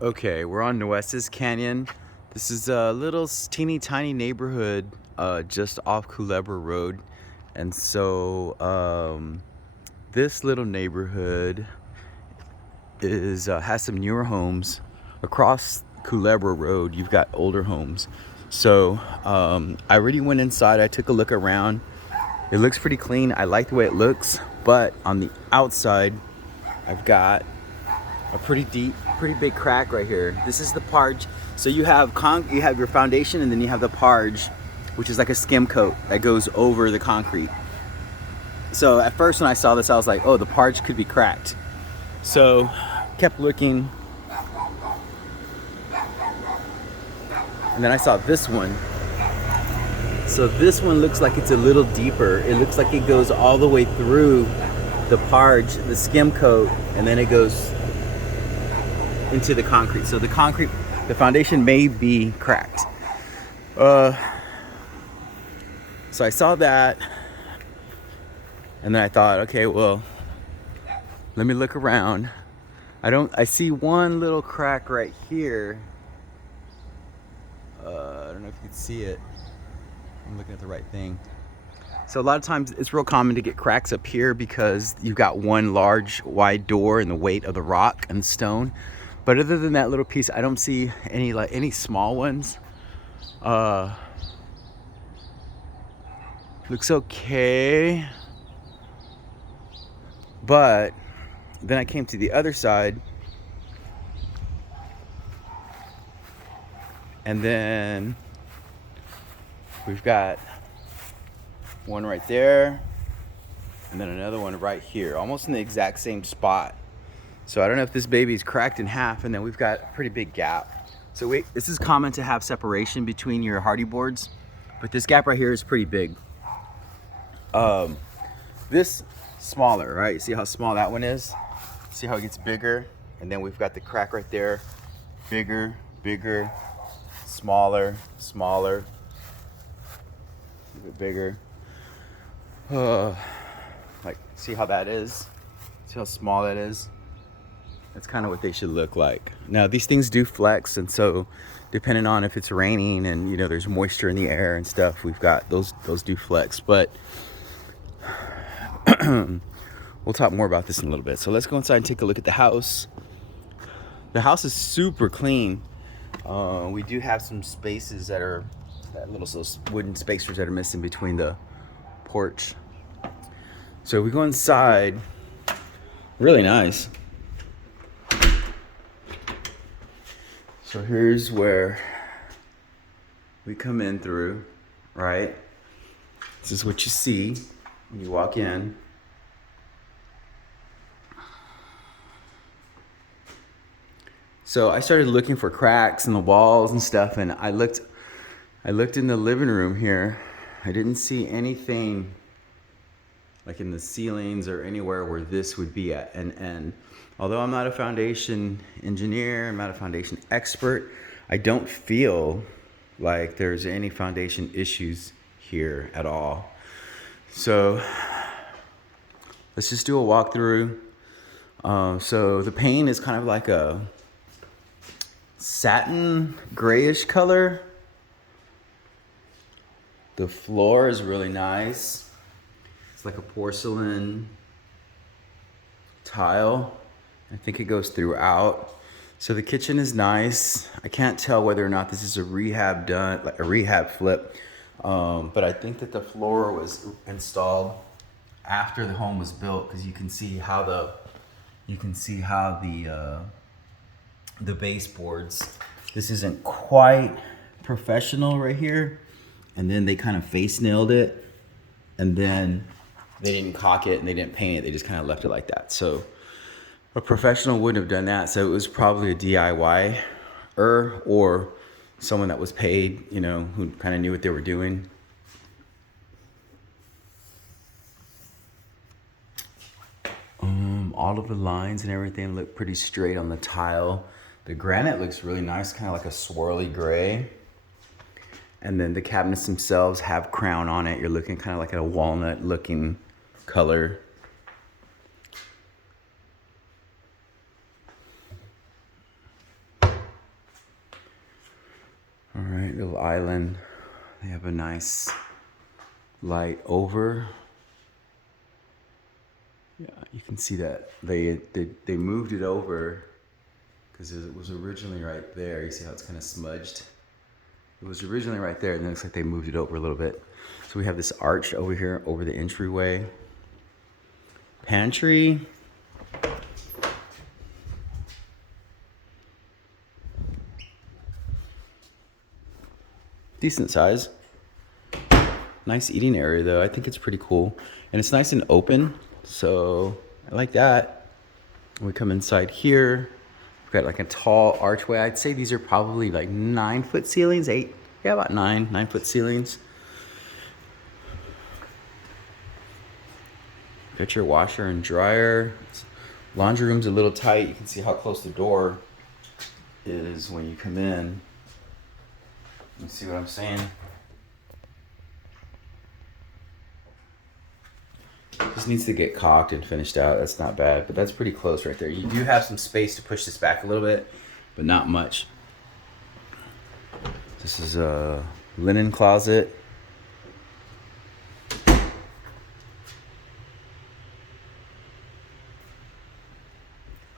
Okay, we're on Nueces Canyon. This is a little teeny tiny neighborhood just off Culebra Road. And this little neighborhood has some newer homes. Across Culebra Road, you've got older homes. I already went inside, I took a look around. It looks pretty clean. I like the way it looks, but on the outside, I've got a pretty big crack right here. This is the parge. So you have your foundation, and then you have the parge, which is like a skim coat that goes over the concrete. So at first when I saw this, I was like, oh, the parge could be cracked. So kept looking, and then I saw this one. So this one looks like it's a little deeper. It looks like it goes all the way through the parge, the skim coat, and then it goes into the concrete. So the foundation may be cracked. So I saw that, and then I thought, okay, well, let me look around. I see one little crack right here. I don't know if you can see it. I'm looking at the right thing. So a lot of times it's real common to get cracks up here because you've got one large wide door and the weight of the rock and stone. But other than that little piece, I don't see any small ones. Looks okay. But then I came to the other side, and then we've got one right there, and then another one right here, almost in the exact same spot. So I don't know if this baby's cracked in half, and then we've got a pretty big gap. So this is common to have separation between your hardy boards, but this gap right here is pretty big. This smaller, right? See how small that one is? See how it gets bigger? And then we've got the crack right there. Bigger, bigger, smaller, smaller, a little bit bigger. Like, see how that is? See how small that is? That's kind of what they should look like. Now, these things do flex, and so depending on if it's raining and there's moisture in the air and stuff, we've got those do flex. But we'll talk more about this in a little bit. So let's go inside and take a look at the house. The house is super clean. We do have some spaces those wooden spacers that are missing between the porch. So we go inside. Really nice. So here's where we come in through, right? This is what you see when you walk in. So I started looking for cracks in the walls and stuff, and I looked in the living room here. I didn't see anything like in the ceilings or anywhere where this would be at. And although I'm not a foundation engineer, I'm not a foundation expert, I don't feel like there's any foundation issues here at all. So let's just do a walkthrough. So the paint is kind of like a satin grayish color. The floor is really nice. It's like a porcelain tile. I think it goes throughout. So the kitchen is nice. I can't tell whether or not this is a rehab flip, but I think that the floor was installed after the home was built, because you can see how the baseboards. This isn't quite professional right here, and then they kind of face nailed it, and then they didn't caulk it and they didn't paint it. They just kind of left it like that. So a professional wouldn't have done that. So it was probably a DIY or someone that was paid, who kind of knew what they were doing. All of the lines and everything look pretty straight on the tile. The granite looks really nice, kind of like a swirly gray. And then the cabinets themselves have crown on it. You're looking kind of like a walnut looking color. All right, little island. They have a nice light over. Yeah, you can see that they moved it over because it was originally right there. You see how it's kind of smudged? It was originally right there, and then it looks like they moved it over a little bit. So we have this arch over here over the entryway. Pantry. Decent size. Nice eating area though. I think it's pretty cool. And it's nice and open, so I like that. We come inside here. We've got like a tall archway. I'd say these are probably like 9-foot ceilings, 8. Yeah, about 9-foot ceilings. Got your washer and dryer. Laundry room's a little tight. You can see how close the door is when you come in. You see what I'm saying? Just needs to get caulked and finished out. That's not bad, but that's pretty close right there. You do have some space to push this back a little bit, but not much. This is a linen closet.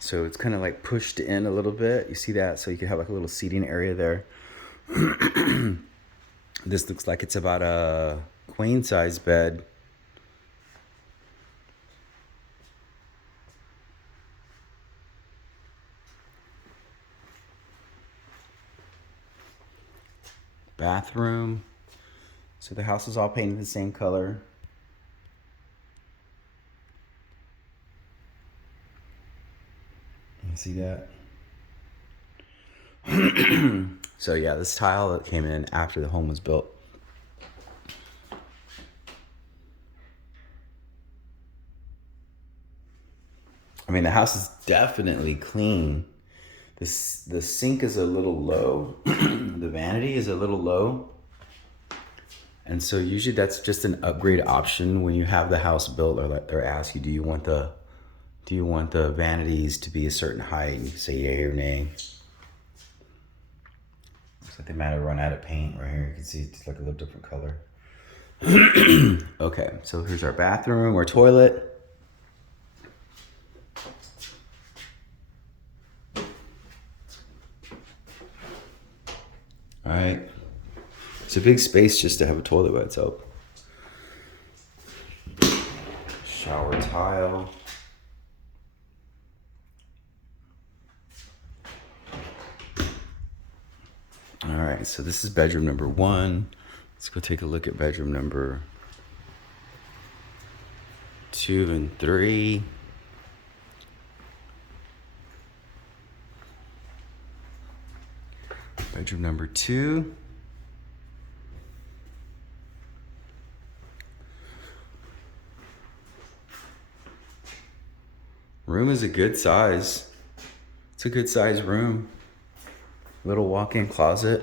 So it's kind of like pushed in a little bit. You see that? So you can have like a little seating area there. This looks like it's about a queen size bed. Bathroom. So the house is all painted the same color. You see that? So yeah, this tile that came in after the home was built. I mean, the house is definitely clean. The sink is a little low. The vanity is a little low. And so usually that's just an upgrade option when you have the house built, or like they're asking you, do you want the vanities to be a certain height? And you say yay or nay. Looks like they might have run out of paint right here. You can see it's like a little different color. Okay, so here's our bathroom or toilet. All right, it's a big space just to have a toilet by itself. Shower tile. All right, so this is bedroom number 1. Let's go take a look at bedroom number 2 and 3. Bedroom number 2. Room is a good size. It's a good size room. Little walk-in closet.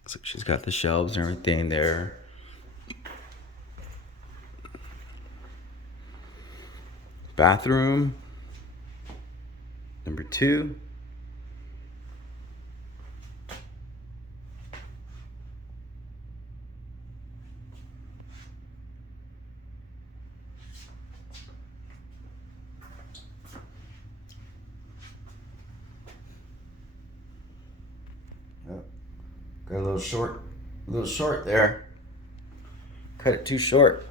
Looks like she's got the shelves and everything there. Bathroom number 2. Yep. Got a little short there. Cut it too short.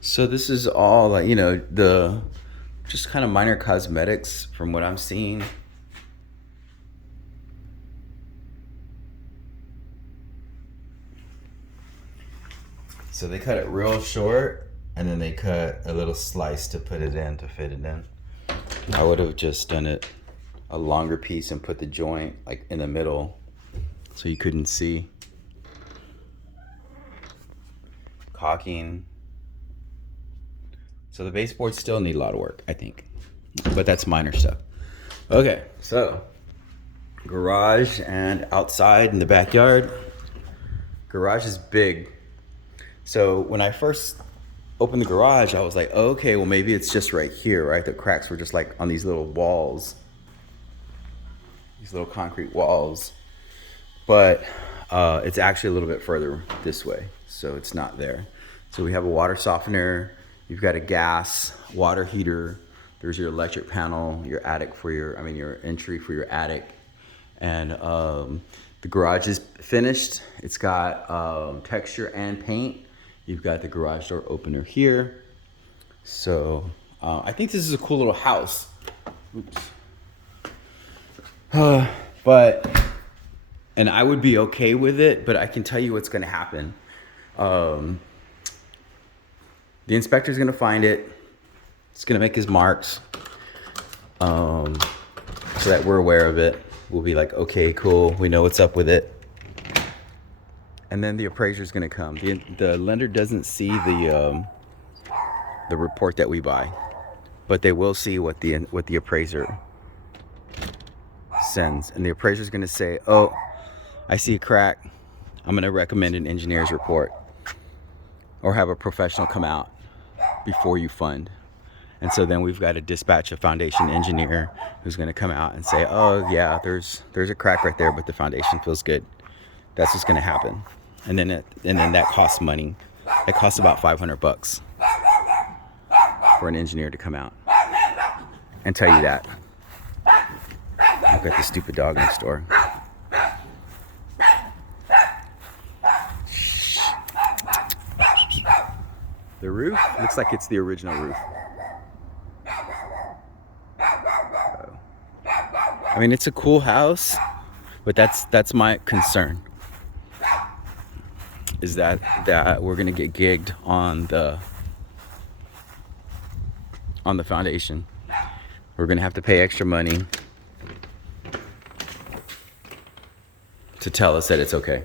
So this is all like, the just kind of minor cosmetics from what I'm seeing. So they cut it real short, and then they cut a little slice to put it in, to fit it in. I would have just done it a longer piece and put the joint like in the middle so you couldn't see. Caulking. So the baseboards still need a lot of work, I think, but that's minor stuff. Okay, so garage and outside in the backyard. Garage is big. So when I first opened the garage, I was like, okay, well maybe it's just right here, right? The cracks were just like on these little walls, these little concrete walls. But it's actually a little bit further this way, so it's not there. So we have a water softener, you've got a gas water heater, there's your electric panel, your attic for your entry for your attic. And the garage is finished. It's got texture and paint. You've got the garage door opener here. So I think this is a cool little house. Oops. And I would be okay with it, but I can tell you what's gonna happen. The inspector's gonna find it. He's gonna make his marks so that we're aware of it. We'll be like, okay, cool, we know what's up with it. And then the appraiser's gonna come. The lender doesn't see the report that we buy, but they will see what the appraiser sends. And the appraiser's gonna say, oh, I see a crack. I'm gonna recommend an engineer's report or have a professional come out before you fund. And so then we've got to dispatch a foundation engineer who's gonna come out and say, oh yeah, there's a crack right there, but the foundation feels good. That's what's gonna happen. And then that costs money. It costs about $500 for an engineer to come out and tell you that. I've got this stupid dog next door. The roof looks like it's the original roof. I mean, it's a cool house, but that's my concern. Is that we're gonna get gigged on the foundation. We're gonna have to pay extra money to tell us that it's okay.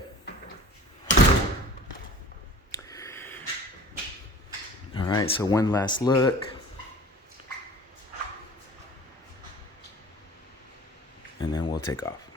All right, so one last look. And then we'll take off.